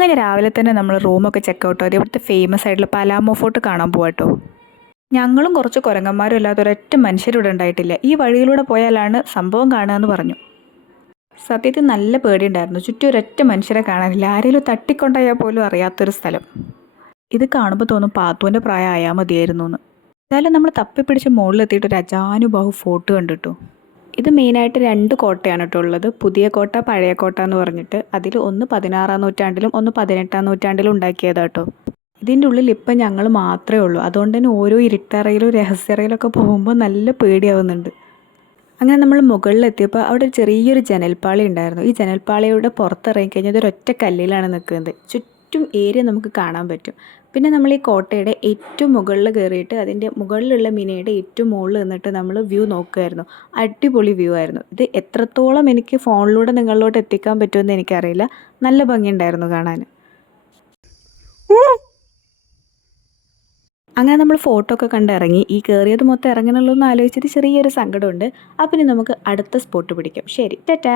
അങ്ങനെ രാവിലെ തന്നെ നമ്മൾ റൂമൊക്കെ ചെക്കൗട്ട് ചെയ്ത് ഇവിടുത്തെ ഫേമസ് ആയിട്ടുള്ള പലാമോ ഫോർട്ട് കാണാൻ പോവാട്ടോ. ഞങ്ങളും കുറച്ച് കുരങ്ങന്മാരും അല്ലാതെ ഒരൊറ്റ മനുഷ്യരിവിടെ ഉണ്ടായിട്ടില്ല. ഈ വഴിയിലൂടെ പോയാലാണ് സംഭവം കാണുക എന്ന് പറഞ്ഞു. സത്യത്തിൽ നല്ല പേടിയുണ്ടായിരുന്നു. ചുറ്റും ഒരൊറ്റ മനുഷ്യരെ കാണാനില്ല. ആരെങ്കിലും തട്ടിക്കൊണ്ടായാൽ പോലും അറിയാത്തൊരു സ്ഥലം. ഇത് കാണുമ്പോൾ തോന്നും പാത്തുവിൻ്റെ പ്രായം ആയാൽ മതിയായിരുന്നു എന്ന്. എന്തായാലും നമ്മൾ തപ്പിപ്പിടിച്ച് മുകളിലെത്തിയിട്ട് ഒരു അജാനുബാഹു ഫോർട്ട് കണ്ടിട്ടു. ഇത് മെയിനായിട്ട് 2 കോട്ടയാണ് കേട്ടോ ഉള്ളത്. പുതിയ കോട്ട, പഴയ കോട്ട എന്ന് പറഞ്ഞിട്ട്. അതിൽ ഒന്ന് 16-ാം നൂറ്റാണ്ടിലും ഒന്ന് 18-ാം നൂറ്റാണ്ടിലും ഉണ്ടാക്കിയതാട്ടോ. ഇതിൻ്റെ ഉള്ളിൽ ഇപ്പം ഞങ്ങൾ മാത്രമേ ഉള്ളൂ. അതുകൊണ്ട് തന്നെ ഓരോ ഇരുട്ടറയിലും രഹസ്യറയിലൊക്കെ പോകുമ്പോൾ നല്ല പേടിയാവുന്നുണ്ട്. അങ്ങനെ നമ്മൾ മുകളിലെത്തിയപ്പോൾ അവിടെ ചെറിയൊരു ജനൽപ്പാളി ഉണ്ടായിരുന്നു. ഈ ജനൽപ്പാളിയുടെ പുറത്തിറങ്ങി കഴിഞ്ഞാൽ ഇതൊരൊറ്റ കല്ലിലാണ് നിൽക്കുന്നത്. ചുറ്റും ഏരിയ നമുക്ക് കാണാൻ പറ്റും. പിന്നെ നമ്മൾ ഈ കോട്ടയുടെ ഏറ്റവും മുകളിൽ കയറിയിട്ട് അതിൻ്റെ മുകളിലുള്ള മിനയുടെ ഏറ്റവും മുകളിൽ നിന്നിട്ട് നമ്മൾ വ്യൂ നോക്കുമായിരുന്നു. അടിപൊളി വ്യൂ ആയിരുന്നു. ഇത് എത്രത്തോളം എനിക്ക് ഫോണിലൂടെ നിങ്ങളിലോട്ട് എത്തിക്കാൻ പറ്റുമെന്ന് എനിക്കറിയില്ല. നല്ല ഭംഗിയുണ്ടായിരുന്നു കാണാൻ. അങ്ങനെ നമ്മൾ ഫോട്ടോ ഒക്കെ കണ്ടിറങ്ങി. ഈ കയറിയത് മൊത്തം ഇറങ്ങണമല്ലോ എന്ന് ആലോചിച്ചിട്ട് ചെറിയൊരു സങ്കടമുണ്ട്. അപ്പം ഇനി നമുക്ക് അടുത്ത സ്പോട്ട് പിടിക്കാം. ശരി, ടാറ്റാ.